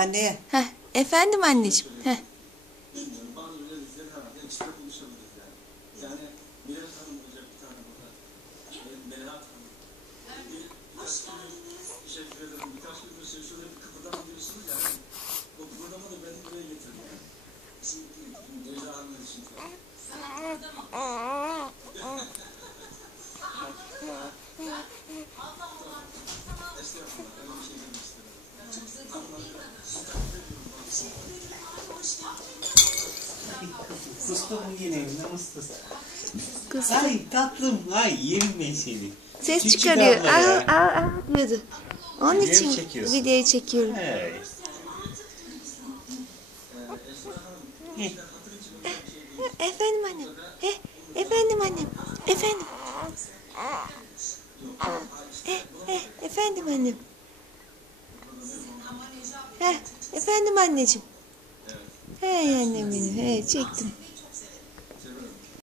Anneye. Heh, efendim anneciğim. Heh. Herhalde işte Yine evde mıstık? Kız Ay tatlım ay yerim ben seni. ses Küçük çıkarıyor. abla ya. aa, aa diyordu. Onun Video için çekiyorsun? videoyu çekiyorum. Hey. Efendim annem. Eh, efendim annem. Efendim. Eh, eh, efendim annem. Heh, efendim anneciğim. Hey annem benim. He, çektim.